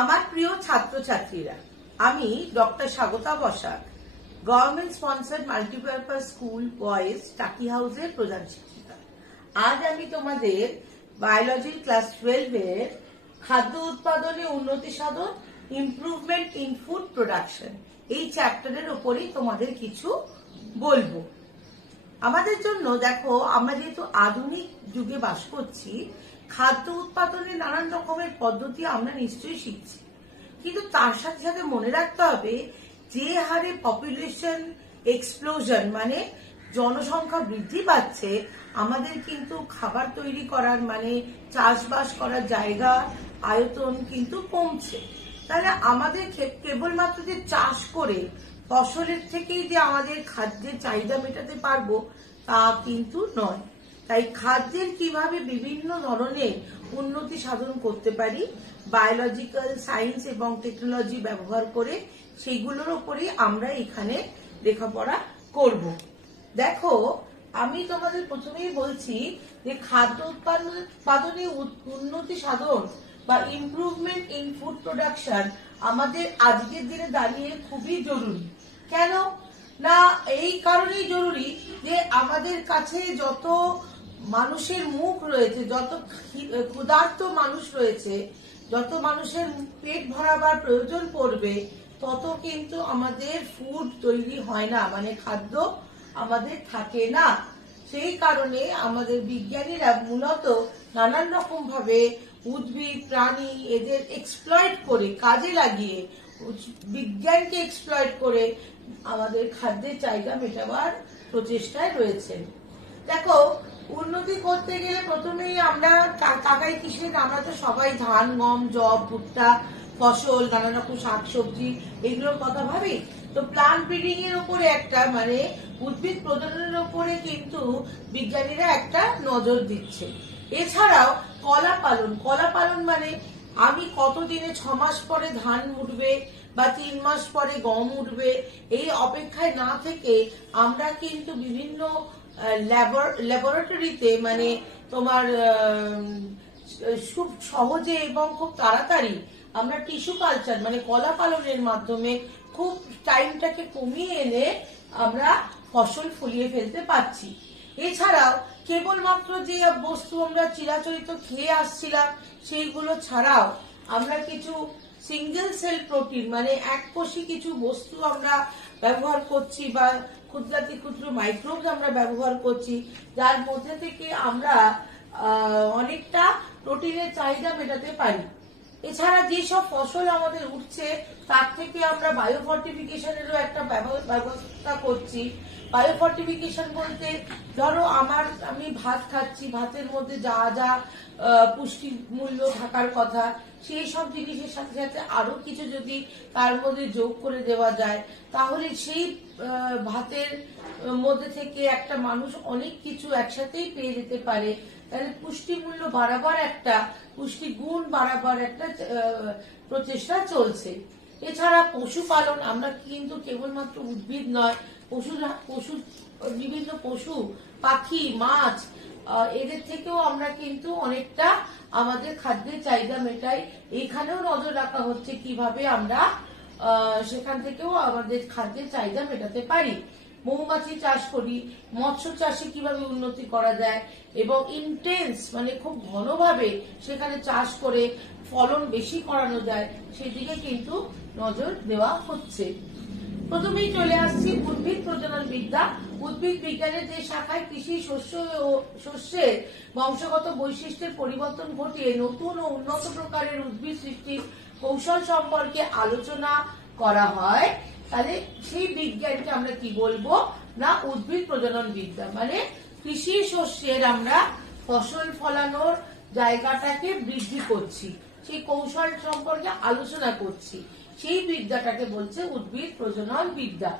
আমার প্রিয় ছাত্রছাত্রীরা, আমি doctor Swagata Basak, government sponsored multipurpose school boys টাকি হাউসের প্রধান শিক্ষিকা। আজ আমি তোমাদের বায়োলজির ক্লাস 12 এর খাদ্য উৎপাদনে উন্নতি সাধন, ইমপ্রুভমেন্ট ইন ফুড প্রোডাকশন এই চ্যাপ্টারের উপরেই তোমাদের কিছু বলবো। আমাদের জন্য দেখো, আমরা যেহেতু আধুনিক যুগে বাস করছি, খাদ্য উৎপাদনের নানান রকমের পদ্ধতি আমরা নিশ্চয়ই শিখছি, কিন্তু তার সাথে সাথে মনে রাখতে হবে যে হারে পপুলেশন এক্সপ্লোশন মানে জনসংখ্যা বৃদ্ধি পাচ্ছে, আমাদের কিন্তু খাবার তৈরি করার মানে চাষবাস করার জায়গা আয়তন কিন্তু কমছে। তাহলে আমাদের কেবলমাত্র যে চাষ করে ফসলের থেকেই যে আমাদের খাদ্যের চাহিদা মেটাতে পারবো তা কিন্তু নয়। তাই খাদ্যের কিভাবে বিভিন্ন ধরনের উন্নতি সাধন করতে পারি বায়োলজিক্যাল সায়েন্স এবং টেকনোলজি ব্যবহার করে, সেইগুলোর উপরে আমরা এখানে লেখাপড়া করব। দেখো, আমি তোমাদের প্রথমেই বলছি যে খাদ্য উৎপাদনে উন্নতি সাধন বা ইমপ্রুভমেন্ট ইন ফুড প্রোডাকশন আমাদের আজকের দিনে দাঁড়িয়ে খুবই জরুরি। কেন না? এই কারণেই জরুরি যে আমাদের কাছে যত মানুষের মুখ রয়েছে, যত ক্ষুধার্ত মানুষ রয়েছে, যত মানুষের পেট ভরাবার প্রয়োজন পড়বে, তত কিন্তু আমাদের ফুড তৈরি হয় না, মানে খাদ্য আমাদের থাকে না। সেই কারণে আমাদের বিজ্ঞানীরা মূলত নানান রকম ভাবে উদ্ভিদ প্রাণী এদের এক্সপ্লয়েট করে, কাজে লাগিয়ে, বিজ্ঞানকে এক্সপ্লয়েট করে আমাদের খাদ্যের চাহিদা মেটাবার প্রচেষ্টায় রয়েছে। দেখো, উন্নতি করতে গেলে প্রথমেই আমরা তাকাই কিসে? আমরা তো সবাই ধান, গম, জব, ভুট্টা, ফসল, নানা রকম শাকসবজি এগুলোর কথা ভাবি। তো প্লান্ট ব্রিডিং এর উপরে একটা মানে উদ্ভিদ প্রজননের উপরে কিন্তু বিজ্ঞানীরা একটা নজর দিচ্ছে। এছাড়াও কলা পালন মানে আমি কতদিনে 6 মাস পরে ধান উঠবে বা 3 মাস পরে গম উঠবে, এই অপেক্ষায় না থেকে আমরা কিন্তু বিভিন্ন ল্যাবরেটরিতে মানে তোমার খুব সহজে এবং খুব তাড়াতাড়ি আমরা টিস্যু কালচার মানে কলা পালনের মাধ্যমে খুব টাইমটাকে কমিয়ে এনে আমরা ফসল ফলিয়ে ফেলতে পারছি। এছাড়াও কেবলমাত্র যে বস্তু আমরা চিরাচরিত খেয়ে আসছিলাম সেইগুলো ছাড়াও আমরা কিছু সিঙ্গেল সেল প্রোটিন মানে এককোষী কিছু বস্তু আমরা ব্যবহার করছি বা ক্ষুদ্রাতি ক্ষুদ্র মাইক্রোবস আমরা ব্যবহার করছি, যার মধ্যে থেকে আমরা অনেকটা প্রোটিনের চাহিদা মেটাতে পারি। এছাড়া যেসব ফসল আমাদের উঠছে তার থেকে আমরা বায়োফর্টিফিকেশনেরও একটা ব্যবস্থা করছি। বায়োফর্টিফিকেশন বলতে ধরো আমি ভাত খাচ্ছি, ভাতের মধ্যে যা যা পুষ্টি মূল্য থাকার কথা সেই সব জিনিসের সাথে সাথে আরো কিছু যদি তার মধ্যে যোগ করে দেওয়া যায়, তাহলে সেই ভাতের মধ্যে থেকে একটা মানুষ অনেক কিছু একসাথেই পেয়ে যেতে পারে। তাহলে পুষ্টি মূল্য বাড়াবার একটা, পুষ্টি গুণ বাড়াবার একটা প্রচেষ্টা চলছে। এছাড়া পশুপালন, আমরা কিন্তু কেবলমাত্র উদ্ভিদ নয়, বিভিন্ন পশু পাখি মাছ এদের থেকেও আমরা কিন্তু অনেকটা আমাদের খাদ্যের চাহিদা মেটাই। এখানেও নজর রাখা হচ্ছে কিভাবে আমরা সেখান থেকেও আমাদের খাদ্যের চাহিদা মেটাতে পারি। মৌমাছি চাষ করি, মৎস্য চাষে কিভাবে উন্নতি করা যায় এবং ইন্টেন্স মানে খুব ঘনভাবে সেখানে চাষ করে ফলন বেশি করানো যায় সেদিকে কিন্তু নজর দেওয়া হচ্ছে। প্রথমেই চলে আসছি উদ্ভিদ প্রজনন বিদ্যা। উদ্ভিদ বিজ্ঞানের যে শাখায় কৃষি শস্যের বংশগত বৈশিষ্ট্যের পরিবর্তন ঘটিয়ে নতুন ও উন্নত প্রকারের উদ্ভিদ সৃষ্টির কৌশল সম্পর্কে আলোচনা করা হয়, তাহলে সেই বিজ্ঞানকে আমরা কি বলবো না উদ্ভিদ প্রজনন বিদ্যা। মানে কৃষি শস্যের আমরা ফসল ফলানোর জায়গাটাকে বৃদ্ধি করছি, সেই কৌশল সম্পর্কে আলোচনা করছি, সেই বিদ্যাটাকে বলছে উদ্ভিদ প্রজনন বিদ্যা।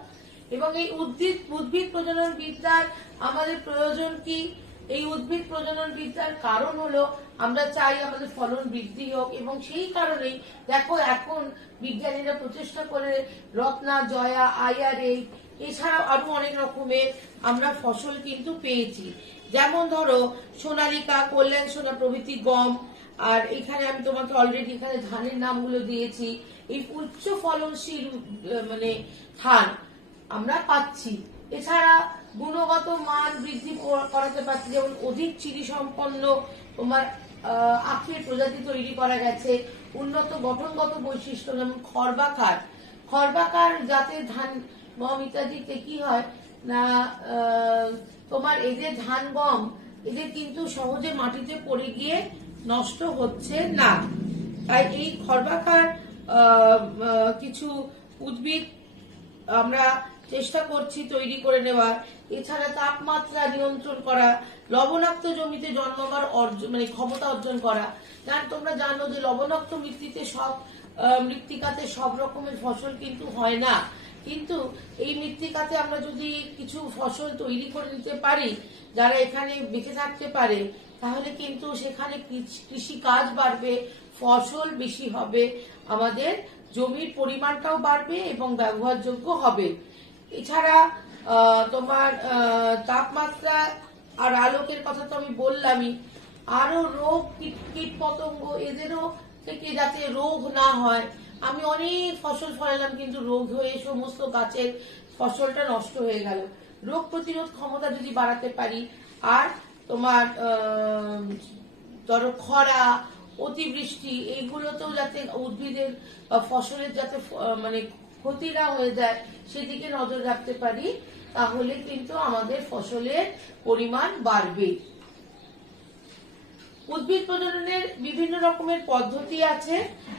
এবং এই উদ্ভিদ প্রজনন বিদ্যার আমাদের প্রয়োজন কি? এই উদ্ভিদ প্রজনন বিদ্যার কারণ হলো আমরা চাই আমাদের ফলন বৃদ্ধি হোক, এবং সেই কারণেই দেখো এখন বিজ্ঞানীরা প্রচেষ্টা করে রত্না, জয়া, IRA এছাড়াও আরো অনেক রকমের আমরা ফসল কিন্তু পেয়েছি। যেমন ধরো সোনালিকা, কল্যাণ সোনা প্রভৃতি গম, আর এখানে আমি তোমাকে অলরেডি এখানে ধানের নামগুলো দিয়েছি। এই উচ্চ ফলনশীল মানে ধান আমরা পাচ্ছি। এছাড়া গুণগত মান বৃদ্ধি করাতে পারছি, যেমন অধিক চিনি সম্পন্ন তোমার আখের প্রজাতি তৈরি করা গেছে। উন্নত গঠনগত বৈশিষ্ট্য, যেমন খর্বাকার জাতের ধান, গম ইত্যাদিতে কি হয় না তোমার এদের ধান গম এদের কিন্তু সহজে মাটিতে পড়ে গিয়ে নষ্ট হচ্ছে না। তাই এই খর্বাকার কিছু উদ্ভিদ আমরা চেষ্টা করছি তৈরি করে নেওয়ার। এছাড়া তাপমাত্রা নিয়ন্ত্রণ করা, লবণাক্ত জমিতে জন্মাবার মানে ক্ষমতা অর্জন করা। তোমরা জানো যে লবণাক্ত মৃত্তিকাতে সব রকমের ফসল কিন্তু হয় না, কিন্তু এই মৃত্তিকাতে আমরা যদি কিছু ফসল তৈরি করে নিতে পারি, যারা এখানে বেঁচে থাকতে পারে, তাহলে কিন্তু সেখানে কৃষি কাজ বাড়বে, ফসল বেশি হবে, আমাদের জমির পরিমাণটাও বাড়বে এবং ব্যবহারযোগ্য হবে। এছাড়া তোমার তাপমাত্রা আর আলোকের কথা তো আমি বললামই। আরো রোগ কীট পতঙ্গ এদেরও থেকে যাতে রোগ না হয়। আমি অনেক ফসল ফলালাম কিন্তু রোগ হয়ে সমস্ত গাছের ফসলটা নষ্ট হয়ে গেল। রোগ প্রতিরোধ ক্ষমতা যদি বাড়াতে পারি, আর তোমার ধরো খরা, অতিবৃষ্টি এইগুলোতেও যাতে উদ্ভিদের ফসলের যাতে মানে ক্ষতি না হয়ে যায় সেদিকে নজর রাখতে পারি, তাহলে কিন্তু আমাদের ফসলের পরিমাণ বাড়বে। উদ্ভিদ প্রজননের বিভিন্ন রকমের পদ্ধতি আছে।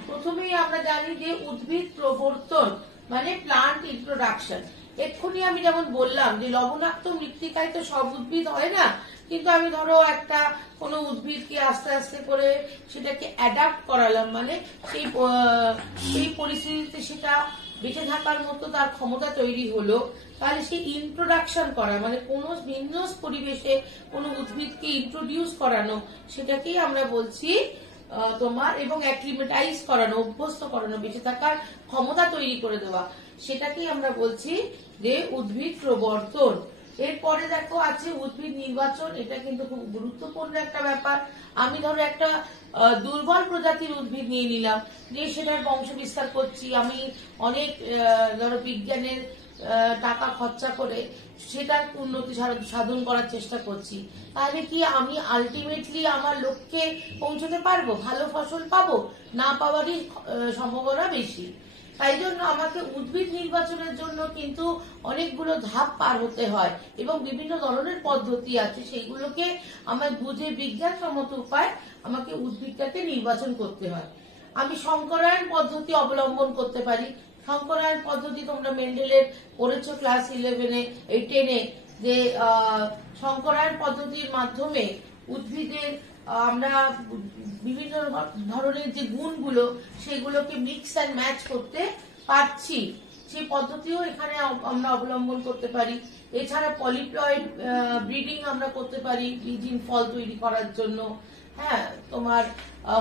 প্রথমেই আমরা জানি যে উদ্ভিদ প্রবর্তন মানে প্লান্ট ইন্ট্রোডাকশন। এক্ষুনি আমি যেমন বললাম যে লবণাক্ত মৃত্তিকায় তো সব উদ্ভিদ হয় না, কিন্তু আমি ধরো একটা কোনো উদ্ভিদকে আস্তে আস্তে করে সেটাকে অ্যাডাপ্ট করালাম, মানে সেই পরিস্থিতিতে সেটা বেঁচে থাকার মতো তার ক্ষমতা তৈরি হলো, তাহলে সেই ইন্ট্রোডাকশন করা মানে কোনো ভিন্ন পরিবেশে কোনো উদ্ভিদকে ইন্ট্রোডিউস করানো, সেটাকেই আমরা বলছি তোমার, এবং অ্যাক্লিমেটাইজ করানো, অভ্যস্ত করানো, বেঁচে থাকার ক্ষমতা তৈরি করে দেওয়া, সেটাকেই আমরা বলছি যে উদ্ভিদ প্রবর্তন। এরপরে দেখো আছে উদ্ভিদ নির্বাচন। এটা কিন্তু খুব গুরুত্বপূর্ণ একটা ব্যাপার। আমি ধরো একটা দুর্বল প্রজাতির উদ্ভিদ নিয়ে নিলাম, যে সেটার বংশ বিস্তার করছি, আমি অনেক ধরো বিজ্ঞানের টাকা খরচা করে সেটার উন্নতি সাধন করার চেষ্টা করছি, তাহলে কি আমি আলটিমেটলি আমার লক্ষ্যে পৌঁছতে পারবো? ভালো ফসল পাবো? না পাওয়ারই সম্ভাবনা বেশি। তাই জন্য আমাকে উদ্ভিদ নির্বাচনের জন্য কিন্তু অনেকগুলো ধাপ পার হতে হয় এবং বিভিন্ন ধরনের পদ্ধতি আছে, সেইগুলোকে আমার বুঝে বিজ্ঞানসম্মত উপায় আমাকে উদ্ভিদটাকে নির্বাচন করতে হয়। আমি সংকরায়ন পদ্ধতি অবলম্বন করতে পারি। সংকরায়ন পদ্ধতি তোমরা মেন্ডেলের পড়েছো ক্লাস 11-এ, 10-এ, যে সংকরায়ন পদ্ধতির মাধ্যমে উদ্ভিদের আমরা বিভিন্ন ধরনের যে গুণগুলো সেগুলোকে মিক্স অ্যান্ড ম্যাচ করতে পারছি, সেই পদ্ধতিও এখানে আমরা অবলম্বন করতে পারি। এছাড়া পলিপ্লয়েড ব্রিডিং আমরা করতে পারি বীজহীন ফল তৈরি করার জন্য। হ্যাঁ, তোমার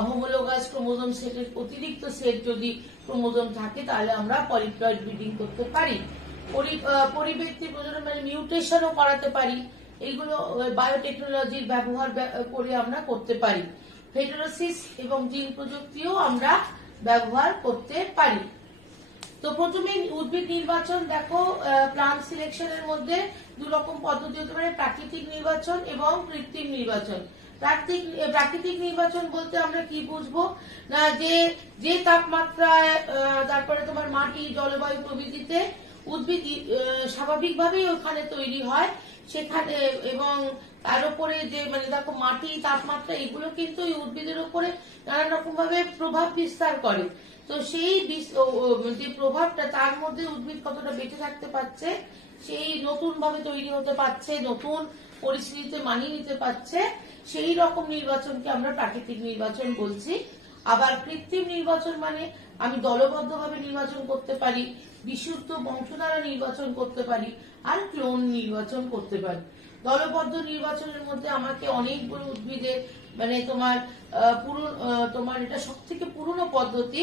হোমোলোগাস ক্রোমোজোম সেটের অতিরিক্ত সেট যদি ক্রোমোজোম থাকে তাহলে আমরা পলিপ্লয়েড ব্রিডিং করতে পারি। পরিবর্তী প্রজনন মানে মিউটেশনও করাতে পারি। এইগুলো বায়োটেকনোলজির ব্যবহার করে আমরা করতে পারি। হেটেরোসিস এবং জিন প্রযুক্তিও আমরা ব্যবহার করতে পারি। তো প্রথমে উদ্ভিদ নির্বাচন দেখো, প্লান্ট সিলেকশনের মধ্যে দু রকম পদ্ধতি হতে পারে, প্রাকৃতিক নির্বাচন এবং কৃত্রিম নির্বাচন। প্রাকৃতিক নির্বাচন বলতে আমরা কি বুঝবো না, যে তাপমাত্রায় তারপরে তোমার মাটি, জলবায়ু প্রভৃতিতে উদ্ভিদ স্বাভাবিকভাবেই ওখানে তৈরি হয় সেখানে, এবং তার উপরে যে মানে দেখো মাটি, তাপমাত্রা এগুলো কিন্তু এই উদ্ভিদের উপরে নানান রকম ভাবে প্রভাব বিস্তার করে। তো সেই যে প্রভাবটা, তার মধ্যে উদ্ভিদ কতটা বেঁচে থাকতে পারছে, সেই নতুন ভাবে তৈরি হতে পারছে, নতুন পরিস্থিতিতে মানিয়ে নিতে পারছে, সেই রকম নির্বাচনকে আমরা প্রাকৃতিক নির্বাচন বলছি। আবার কৃত্রিম নির্বাচন মানে আমি দলবদ্ধভাবে নির্বাচন করতে পারি, বিশুদ্ধ বংশ দ্বারা নির্বাচন করতে পারি, আর ক্লোন নির্বাচন করতে পারি। দলবদ্ধ নির্বাচনের মধ্যে আমাকে অনেকগুলো উদ্ভিদের মানে তোমার এটা সব থেকে পুরনো পদ্ধতি।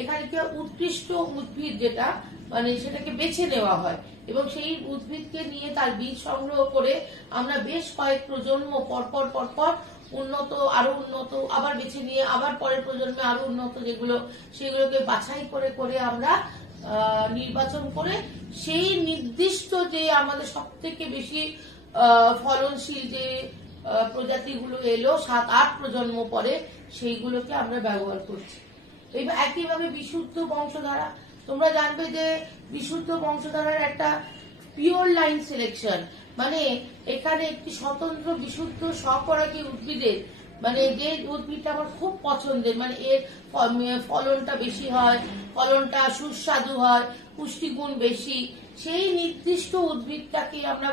এখানে কি উৎকৃষ্ট উদ্ভিদ যেটা মানে সেটাকে বেছে নেওয়া হয় এবং সেই উদ্ভিদকে নিয়ে তার বীজ সংগ্রহ করে আমরা বেশ কয়েক প্রজন্ম পরপর উন্নত, আরো উন্নত আবার বেছে নিয়ে আবার পরের প্রজন্মে আরো উন্নত যেগুলো, সেগুলোকে বাছাই করে করে আমরা নির্বাচন করে সেই নির্দিষ্ট যে আমাদের সব থেকে বেশি ফলনশীল যে প্রজাতিগুলো এলো 7-8 প্রজন্ম পরে, সেইগুলোকে আমরা ব্যবহার করছি। এবার একইভাবে বিশুদ্ধ বংশধারা, তোমরা জানবে যে বিশুদ্ধ বংশধারার একটা পিওর লাইন সিলেকশন, মানে এখানে একটি স্বতন্ত্র বিশুদ্ধ স্বপরাগী উদ্ভিদের, মানে যে উদ্ভিদটা আমার খুব পছন্দের, মানে এর ফলনটা বেশি হয়, ফলনটা সুস্বাদু হয়, পুষ্টিগুণ বেশি, সেই নির্দিষ্ট উদ্ভিদটাকে আমরা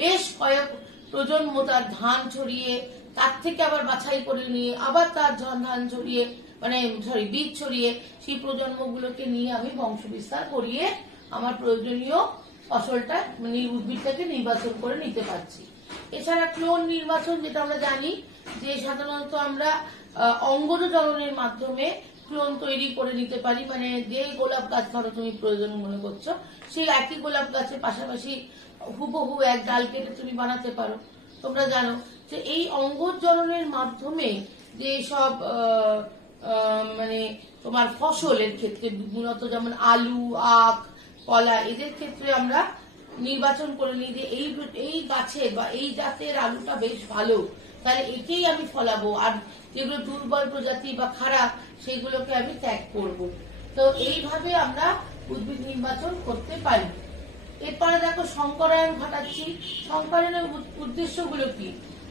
বেশ কয়েক প্রজন্ম তার ধান ছড়িয়ে তার থেকে আবার বাছাই করে নিয়ে আবার তার ধান ছড়িয়ে, মানে বীজ ছড়িয়ে সেই প্রজন্মগুলোকে নিয়ে আমি বংশ বিস্তার করিয়ে আমার প্রয়োজনীয় ফসলটা, মানে উদ্ভিদটাকে নির্বাচন করে নিতে পারছি। এছাড়া ক্লোন নির্বাচন, যেটা আমরা জানি যে সাধারণত আমরা অঙ্গজ জননের মাধ্যমে ক্লোন তৈরি করে নিতে পারি, মানে যে গোলাপ গাছ ধরো তুমি প্রয়োজন মনে করছো, সেই একই গোলাপ গাছের পাশাপাশি হুবহু এক ডাল কেটে তুমি বানাতে পারো। তোমরা জানো যে এই অঙ্গজ জননের মাধ্যমে যে সব মানে তোমার ফসলের ক্ষেত্রে মূলত যেমন আলু, আখ, কলা, এদের ক্ষেত্রে আমরা নির্বাচন করে নিই যে এই গাছের বা এই জাতের আলুটা বেশ ভালো, তাহলে একেই আমি ফলাবো, আর যেগুলো দুর্বল প্রজাতি বা খারাপ সেগুলোকে আমি ত্যাগ করব। তো এইভাবে আমরা উদ্ভিদ নির্বাচন করতে পারি। এরপরে দেখো সংকরায়ন ঘটাচ্ছি। সংকরায়নের উদ্দেশ্যগুলো কি?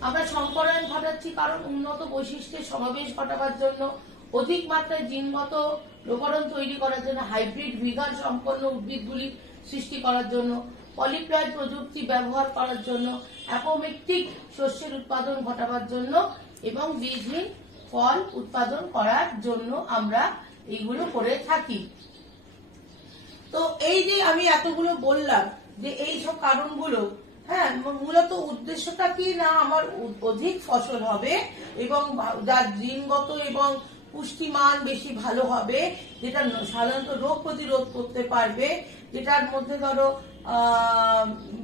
আমরা সংকরায়ন ঘটাচ্ছি কারণ উন্নত বৈশিষ্ট্যের সমাবেশ ঘটাবার জন্য, অধিক মাত্রায় জিনগত রোগরণ তৈরি করার জন্য, হাইব্রিড ভিগান সম্পন্ন উদ্ভিদগুলি সৃষ্টি করার জন্য, পলিপ্লয়েড প্রযুক্তি ব্যবহার করার জন্য, অ্যাপোমেকটিক শস্যের উৎপাদন ঘটাবার জন্য এবং বীজহীন ফল উৎপাদন করার জন্য আমরা এইগুলো করে থাকি। তো এই যে আমি এতগুলো বললাম যে এই সব কারণগুলো, হ্যাঁ, মূলত উদ্দেশ্যটা কি না আমার অধিক ফসল হবে এবং যার জিনগত এবং পুষ্টিমান বেশি ভালো হবে, যেটা সাধারণত রোগ প্রতিরোধ করতে পারবে, যেটার মধ্যে ধরো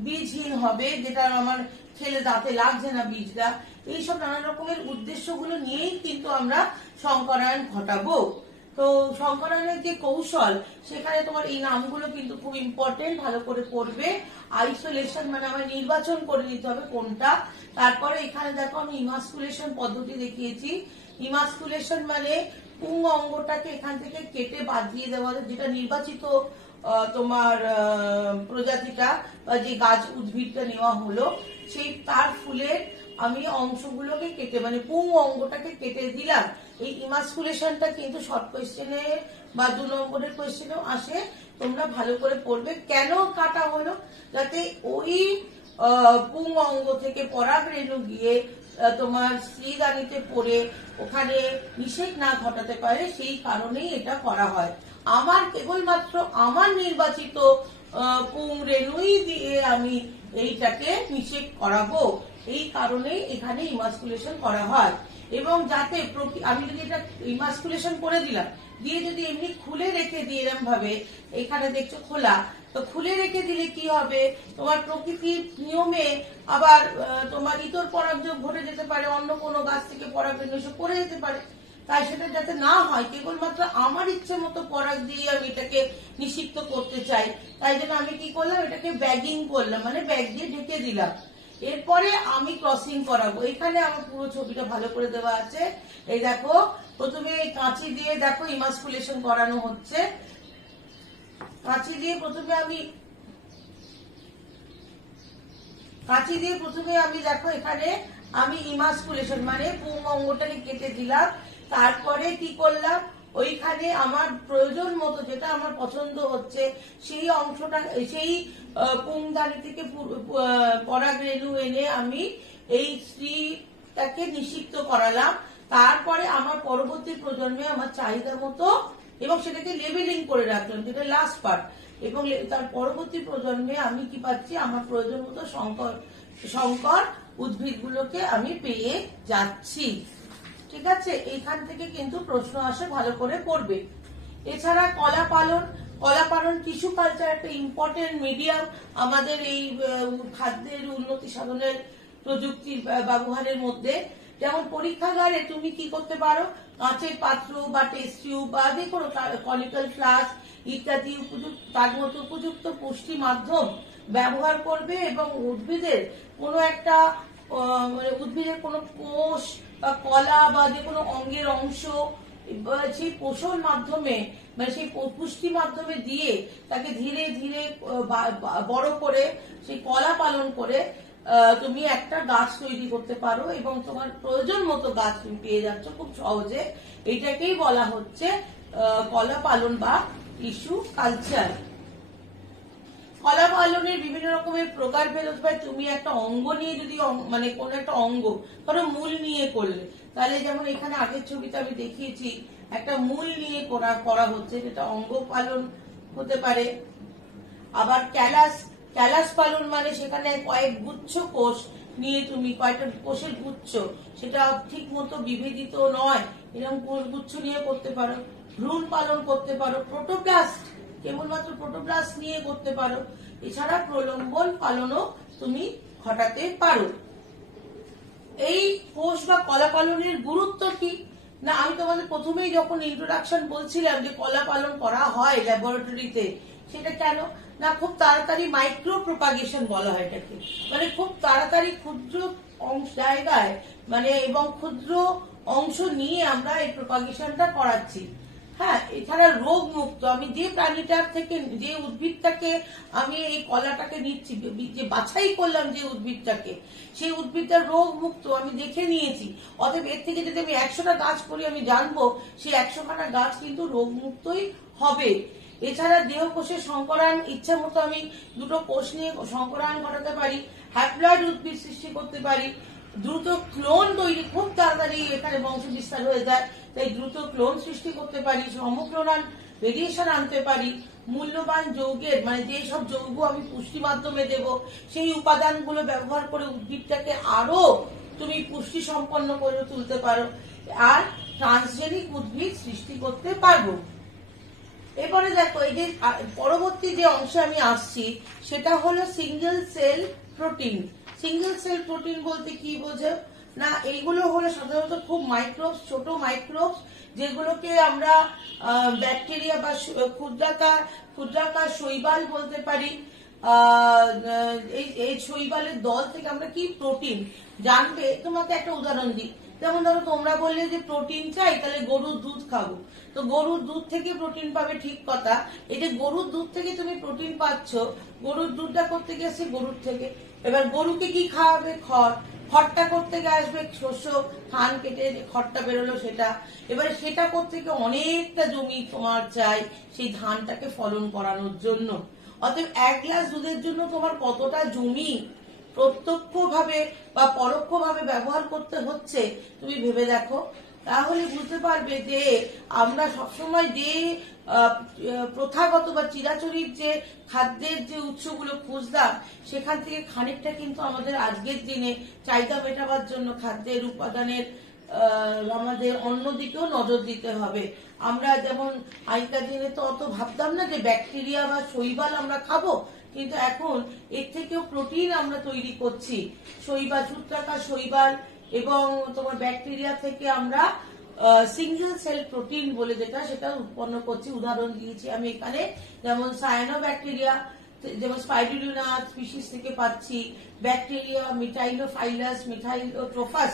বীজহীন হবে, যেটা আমার খেলে দাঁতে লাগছে না বীজটা, এইসব নানা রকমের উদ্দেশ্যগুলো নিয়েই কিন্তু আমরা সংকরায়ন ঘটাবো। তো সংকরায়নের যে কৌশল, সেখানে তোমার এই নামগুলো কিন্তু খুব ইম্পর্টেন্ট, ভালো করে পড়বে। আইসোলেশন মানে আমার নির্বাচন করে নিতে হবে কোনটা। তারপরে এখানে দেখো আমি ইমাস্কুলেশন পদ্ধতি দেখিয়েছি। ইমাস্কুলেশন মানে পুং অঙ্গটাকে এখান থেকে কেটে বাদ দিয়ে দেওয়া, যেটা নির্বাচিত তোমার প্রজাতিটা বা যে গাছ উদ্ভিদটা নেওয়া হলো, সেই তার ফুলের আমি অংশগুলোকে কেটে, মানে পুং অঙ্গটাকে কেটে দিলাম। এই ইমাস্কুলেশনটা কিন্তু শর্ট কোয়েশ্চেনে বা 2 নম্বরের কোয়েশ্চেনেও আসে, তোমরা ভালো করে পড়বে। কেন কাটা হলো? যাতে ওই পুং অঙ্গ থেকে পরাগ রেণু গিয়ে তোমার শ্রীদানিতে পড়ে ওখানে নিষেক না ঘটাতে পারে, সেই কারণেই এটা করা হয়। আমার কেবলমাত্র আমার নির্বাচিত পুং রেণুই দিয়ে আমি এইটাকে নিষেক করাবো, এই কারণেই এখানে ইমাস্কুলেশন করা হয়। এবং যাতে আমি যদি এটা ইমাস্কুলেশন করে দিলাম, দিয়ে যদি এমনি খুলে রেখে দিই এরকম ভাবে, এখানে দেখছো খোলা, তো খুলে রেখে দিলে কি হবে, তোমার প্রকৃতির নিয়মে আবার তোমার ইতর পরাগযোগ ঘটে যেতে পারে, অন্য কোনো গাছ থেকে পরাগ এসে পড়ে যেতে পারে। তাই সেটা যাতে না হয়, কেবলমাত্র আমার ইচ্ছে মতো পরাগ দিয়ে আমি এটাকে নিষিক্ত করতে চাই, তাই জন্য আমি কি করলাম, এটাকে ব্যাগিং করলাম, মানে ব্যাগ দিয়ে ঢেকে দিলাম। এরপরে আমি ক্রসিং করাবো। এখানে আমার পুরো ছবিটা ভালো করে দেওয়া আছে। এই দেখো, প্রথমে কাঁচি দিয়ে দেখো ইমাস্কুলেশন করানো হচ্ছে। কাঁচি দিয়ে প্রথমে আমি দেখো এখানে আমি ইমাস্কুলেশন মানে পুং অঙ্গটাকে কেটে দিলাম। তারপরে কি করলাম, ওইখানে আমার প্রয়োজন মতো যেটা আমার পছন্দ হচ্ছে সেই অংশটা, সেই পুংদানি থেকে পরাগ রেণু এনে আমি এই স্ত্রীটাকে নিষিক্ত করালাম। তারপরে আমার পরবর্তী প্রজন্মে আমার চাহিদা মতো, এবং সেটাকে লেবেলিং করে রাখলাম, যেটা লাস্ট পার্ট, এবং তার পরবর্তী প্রজন্মে আমি কি পাচ্ছি, আমার প্রয়োজন মতো সংকর উদ্ভিদগুলোকে আমি পেয়ে যাচ্ছি। ঠিক আছে, এইখান থেকে কিন্তু প্রশ্ন আসে, ভালো করে পড়বে। এছাড়া কলা পালন টিস্যু কালচার একটা ইম্পর্টেন্ট মিডিয়াম আমাদের এই খাদ্যের উন্নতি সাধনের প্রযুক্তির ব্যবহারের মধ্যে। যেমন পরীক্ষাগারে তুমি কি করতে পারো, কাঁচের পাত্র বা টেস্ট টিউব বা যে কোনো কনিক্যাল ফ্লাস্ক ইত্যাদি তার মতো উপযুক্ত পুষ্টি মাধ্যম ব্যবহার করবে এবং উদ্ভিদের কোনো একটা মানে উদ্ভিদের কোনো কোষ বা কলা বা যে কোনো অঙ্গের অংশ সেই পোষণ মাধ্যমে মানে সেই পুষ্টি মাধ্যমে দিয়ে তাকে ধীরে ধীরে বড় করে সেই কলা পালন করে তুমি একটা গাছ তৈরি করতে পারো এবং তোমার প্রয়োজন মতো গাছ তুমি পেয়ে যাচ্ছ খুব সহজে। এটাকেই বলা হচ্ছে কলা পালন বা টিস্যু কালচার। কলা পালনের বিভিন্ন রকমের প্রকার ভেদ হতে পারে। তুমি একটা অঙ্গ নিয়ে যদি মানে কোন একটা অঙ্গ ধরো মূল নিয়ে করলে, তাহলে যেমন এখানে আগের ছবিতে আমি দেখিয়েছি একটা মূল নিয়ে করা হচ্ছে, যেটা অঙ্গ পালন হতে পারে। আবার ক্যালাস পালন মানে সেখানে কয়েক গুচ্ছ কোষ নিয়ে তুমি কয়েকটা কোষের গুচ্ছ, সেটা ঠিক মতো বিভেদিত নয় এরকম কোষ গুচ্ছ নিয়ে করতে পারো। ভ্রূণ পালন করতে পারো। প্রোটোপ্লাস্ট কেবলমাত্র প্রোটোপ্লাস্ট নিয়ে করতে পারো। এছাড়া প্রলম্বন পালনও তুমি ঘটাতে পারো। এই কোষ বা কলা পালনের গুরুত্ব কি না, আমি তোমাদের প্রথমেই যখন ইন্ট্রোডাকশন বলছিলাম যে কলা পালন করা হয় ল্যাবরেটরিতে, সেটা কেন না খুব তাড়াতাড়ি মাইক্রো প্রোপাগেশন বলা হয় এটাকে, মানে খুব তাড়াতাড়ি ক্ষুদ্র অংশ জায়গায় মানে এবং ক্ষুদ্র অংশ নিয়ে আমরা এই প্রোপাগেশনটা করাচ্ছি। হ্যাঁ, এছাড়া রোগ মুক্ত, আমি যে প্রাণীটার থেকে যে উদ্ভিদটাকে আমি এই কলাটাকে নিচ্ছি, যে বাছাই করলাম যে উদ্ভিদটাকে, সেই উদ্ভিদটা রোগ মুক্ত আমি দেখে নিয়েছি। অতএব এর থেকে যদি আমি 100টা গাছ করি আমি জানবো সেই 100খানা গাছ কিন্তু রোগ মুক্তই হবে। এছাড়া দেহকোষের সংকরায়ন, ইচ্ছা মতো আমি দুটো কোষ নিয়ে সংকরায়ন ঘটাতে পারি। হ্যাপ্লয়েড উদ্ভিদ সৃষ্টি করতে পারি। দ্রুত ক্লোন তৈরি, খুব তাড়াতাড়ি এখানে বংশ বিস্তার হয়ে যায়, তাই দ্রুত ক্লোন সৃষ্টি করতে পারি। সমক্লোনাল ভেরিয়েশন আনতে পারি। মূল্যবান যৌগের মানে যে সব যৌগ আমি পুষ্টি মাধ্যমে দেব সেই উপাদানগুলো ব্যবহার করে উদ্ভিদটাকে আরো তুমি পুষ্টি সম্পন্ন করে তুলতে পারো। আর ট্রান্সজেনিক উদ্ভিদ সৃষ্টি করতে পারবো। এবারে দেখো, এই যে পরবর্তী যে অংশে আমি আসছি সেটা হলো single cell protein. Single cell protein বলতে কি বোঝো না, এইগুলো হলো সাধারণত খুব মাইক্রোবস, ছোট মাইক্রোবস, যেগুলোকে আমরা ব্যাকটেরিয়া বা ক্ষুদ্রাকার শৈবাল বলতে পারি। এই শৈবালের দল থেকে আমরা কি প্রোটিন জানবে। তোমাকে একটা উদাহরণ দিই, যেমন ধরো তোমরা বললে যে প্রোটিন চাই, তাহলে গরুর দুধ খাবো, তো গরুর দুধ থেকে প্রোটিন পাবে, ঠিক কথা। এই যে গরুর দুধ থেকে তুমি প্রোটিন পাচ্ছ, গরুর দুধটা করতে গেছে গরুর থেকে, এবার গরুকে কি খাওয়াবে, খড়টা করতে গিয়ে আসবে শস্য ধান কেটে যে খড়টা বেরোলো সেটা, এবারে সেটা করতে গিয়ে অনেকটা জমি তোমার চাই সেই ধানটাকে ফলন করানোর জন্য। অতএব 1 গ্লাস দুধের জন্য তোমার কতটা জমি প্রত্যক্ষভাবে বা পরোক্ষভাবে ব্যবহার করতে হচ্ছে তুমি ভেবে দেখো। তাহলে বুঝতে পারবে যে আমরা সবসময় যে প্রথাগত বা চিরাচরিত যে খাদ্যের যে উৎসগুলো খুঁজতাম, সেখান থেকে খানিকটা কিন্তু আমাদের আজকের দিনে চাহিদা মেটাবার জন্য খাদ্যের উপাদানের আমাদের অন্যদিকেও নজর দিতে হবে। আমরা যেমন আগেকার দিনে তো অত ভাবতাম না যে ব্যাকটেরিয়া বা শৈবাল আমরা খাবো, কিন্তু এখন এর থেকেও প্রোটিন আমরা তৈরি করছি। শৈবাল, সূত্রাকার শৈবাল এবং তোমার ব্যাকটেরিয়া থেকে আমরা সিঙ্গেল সেল প্রোটিন বলে যেটা, সেটা উৎপন্ন করছি। উদাহরণ দিয়েছি আমি এখানে, যেমন সায়ানোব্যাকটেরিয়া, যেমন স্পাইরুলিনা স্পিসিস থেকে পাচ্ছি, ব্যাকটেরিয়া মিটাইলোফাইলাস, মিথাইলোট্রোফাস,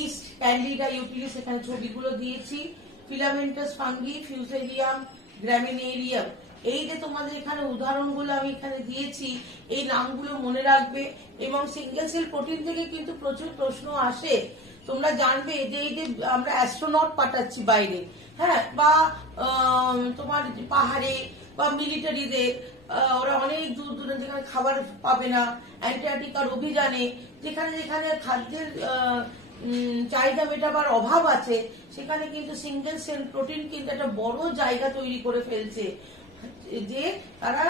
ইস্ট, ক্যান্ডিডা ইউটিলিস, এখানে ছবিগুলো দিয়েছি, ফিলামেন্টাস ফাঙ্গি, ফিউজেরিয়াম, গ্রামিনেরিয়াম। এই যে তোমাদের এখানে উদাহরণগুলো আমি এখানে দিয়েছি, এই নামগুলো মনে রাখবে। এবং সিঙ্গেল সেল প্রোটিন থেকে কিন্তু প্রচুর প্রশ্ন আসে। তোমরা জানবে যে এই যে আমরা অ্যাস্ট্রোনট পাঠাচ্ছি বাইরে, হ্যাঁ, বা তোমার পাহাড়ে বা মিলিটারিদের, ওরা অনেক দূর দূরে যেখানে খাবার পাবে না, অ্যান্টার্কটিকার অভিযানে, যেখানে যেখানে খাদ্যের চাহিদা মেটাবার অভাব আছে, সেখানে কিন্তু সিঙ্গেল সেল প্রোটিন কিন্তু একটা বড় জায়গা তৈরি করে ফেলছে, যে তারা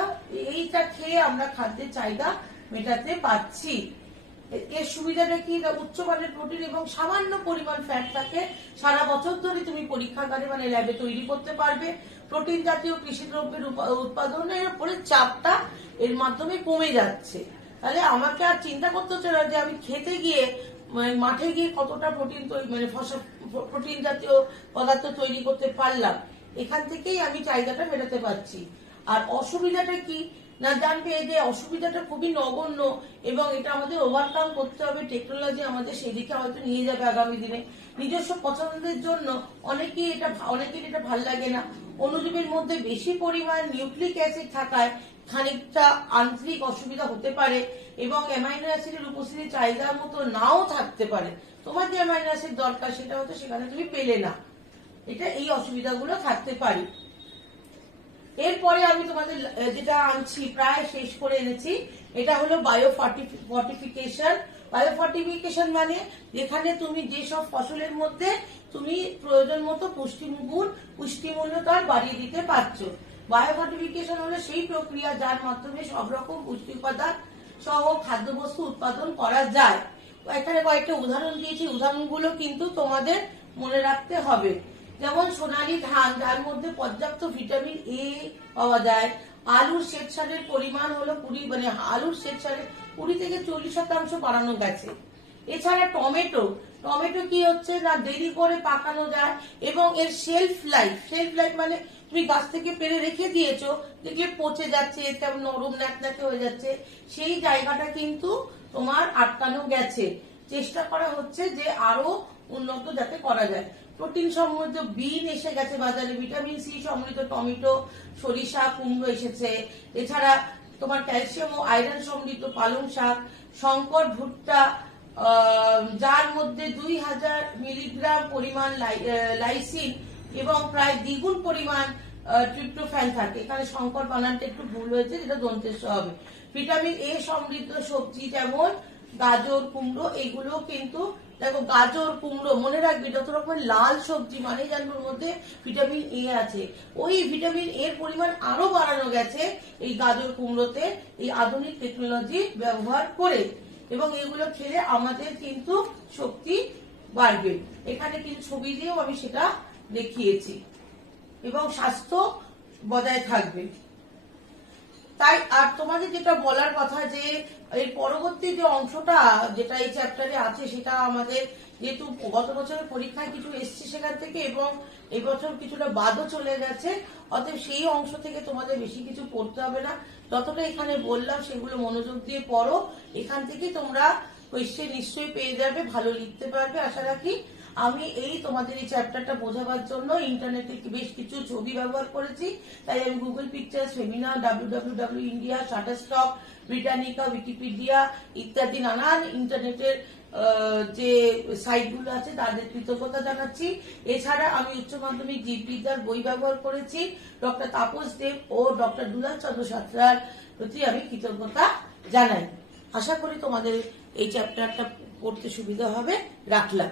এইটা খেয়ে আমরা খাদ্যের চাহিদা মেটাতে পারছি। এর সুবিধাটা কি, উচ্চমানের প্রোটিন এবং সামান্য পরিমাণ ফ্যাট থাকে, সারা বছর ধরে তুমি পরীক্ষাগারে মানে ল্যাবে তৈরি করতে পারবে। প্রোটিন জাতীয় কৃষি দ্রব্যের উৎপাদনের উপরে চাপটা এর মাধ্যমে কমে যাচ্ছে। তাহলে আমাকে আর চিন্তা করতে হচ্ছে না যে আমি খেতে গিয়ে মানে মাঠে গিয়ে কতটা প্রোটিন মানে প্রোটিন জাতীয় পদার্থ তৈরি করতে পারলাম, এখান থেকেই আমি চাহিদাটা মেটাতে পারছি। আর অসুবিধাটা কি না, জানবে যে অসুবিধাটা খুবই নগণ্য এবং এটা আমাদের ওভারকাম করতে হবে। টেকনোলজি আমাদের সেদিকে হয়তো নিয়ে যাবে আগামী দিনে। নিজস্ব পছন্দের জন্য অনেকের এটা ভাল লাগে না। অণুজীবের মধ্যে বেশি পরিমাণ নিউক্লিক অ্যাসিড থাকায় খানিকটা আন্তরিক অসুবিধা হতে পারে এবং অ্যামাইনো অ্যাসিডের উপস্থিতি চাহিদার মতো নাও থাকতে পারে। তোমার যে অ্যামাইনো অ্যাসিড দরকার সেটা হয়তো সেখানে তুমি পেলে না। এটা এই অসুবিধাগুলো থাকতে পারে। এরপরে আমি তোমাদের যেটা আনছি প্রায় শেষ করে এনেছি, এটা হলো বায়োফর্টিফিকেশন। বায়োফর্টিফিকেশন মানে যেখানে তুমি যেসব ফসলের মধ্যে তুমি প্রয়োজন মতো পুষ্টিমূল্যতা বাড়িয়ে দিতে পারছো। বায়োফর্টিফিকেশন হলো সেই প্রক্রিয়া যার মাধ্যমে সব রকম পুষ্টি উপাদান সহ খাদ্যবস্তু উৎপাদন করা যায়। এখানে কয়েকটা উদাহরণ দিয়েছি, উদাহরণগুলো কিন্তু তোমাদের মনে রাখতে হবে। যেমন সোনালী ধান, যার মধ্যে পর্যাপ্ত ভিটামিন এ পাওয়া যায়। আলুর শ্বেতসারের পরিমাণ হলো 20, মানে আলুর শ্বেতসারের 20 থেকে 40% বাড়ানো গেছে। এছাড়া টমেটো কি হচ্ছে না, দেরি করে পাকানো যায় এবং এর শেলফ লাইফ মানে তুমি গাছ থেকে পেরে রেখে দিয়েছো, দেখে পচে যাচ্ছে, কেমন নরম ন্যাকন্যাকে হয়ে যাচ্ছে, সেই জায়গাটা কিন্তু তোমার আটকানো গেছে। চেষ্টা করা হচ্ছে যে আরো উন্নত যাতে করা যায়। প্রোটিন সমৃদ্ধ বিন এসে গেছে বাজারে, ভিটামিন সি সমৃদ্ধ টমেটো, সরিষা, কুমড়ো এসেছে। এছাড়া তোমার ক্যালসিয়াম ও আয়রন সমৃদ্ধ পালং শাক, শঙ্কর ভুট্টা, যার মধ্যে 2000 মিলিগ্রাম পরিমাণ লাইসিন এবং প্রায় দ্বিগুণ পরিমাণ ট্রিপ্টোফ্যান থাকে। এখানে শঙ্কর বানানটা একটু ভুল হয়েছে, যেটা দন্তেশ্ব হবে। ভিটামিন এ সমৃদ্ধ সবজি যেমন গাজর, কুমড়ো, এগুলো কিন্তু দেখো, গাজর, কুমড়ো মনে রাখবে, যত রকমের লাল সবজি মানে জানবার মধ্যে ভিটামিন এ আছে। ওই ভিটামিন এর পরিমাণ আরো বাড়ানো গেছে এই গাজর, কুমড়োতে, এই আধুনিক টেকনোলজি ব্যবহার করে। এবং এগুলো খেলে আমাদের কিন্তু শক্তি বাড়বে। এখানে কিছু ছবি দিয়েও আমি সেটা দেখিয়েছি এবং স্বাস্থ্য বজায় থাকবে। তাই আর তোমাদের যেটা বলার কথা যে এর পরবর্তী যে অংশটা যেটা এই চ্যাপ্টারে আছে, সেটা আমাদের যেহেতু গত বছরের পরীক্ষায় কিছু এসছে সেখান থেকে এবং এই বছর কিছুটা বাদও চলে গেছে, অতএব সেই অংশ থেকে তোমাদের বেশি কিছু পড়তে হবে না। যতটা এখানে বললাম সেগুলো মনোযোগ দিয়ে পড়ো। এখান থেকে তোমরা কোয়েশ্চেন নিশ্চয়ই পেয়ে যাবে, ভালো লিখতে পারবে আশা রাখি। আমি তোমাদের এই চ্যাপ্টারটা বোঝাবার জন্য ইন্টারনেটে বেশ কিছু ছবি ব্যবহার করেছি। তাই আমি Google pictures, Femina, www India, Shutterstock, Britannica, Wikipedia ইত্যাদি নানান ইন্টারনেটের যে সাইটগুলো আছে তাদের কৃতজ্ঞতা জানাচ্ছি। এছাড়া আমি উচ্চ মাধ্যমিক জীববিদ্যার বই ব্যবহার করেছি। ডক্টর তাপস দেব ও ডক্টর দুলাল চন্দ্র সাঁতরার প্রতি আমি কৃতজ্ঞতা জানাই। আশা করি তোমাদের এই চ্যাপ্টারটা পড়তে সুবিধা হবে। রাখলাম।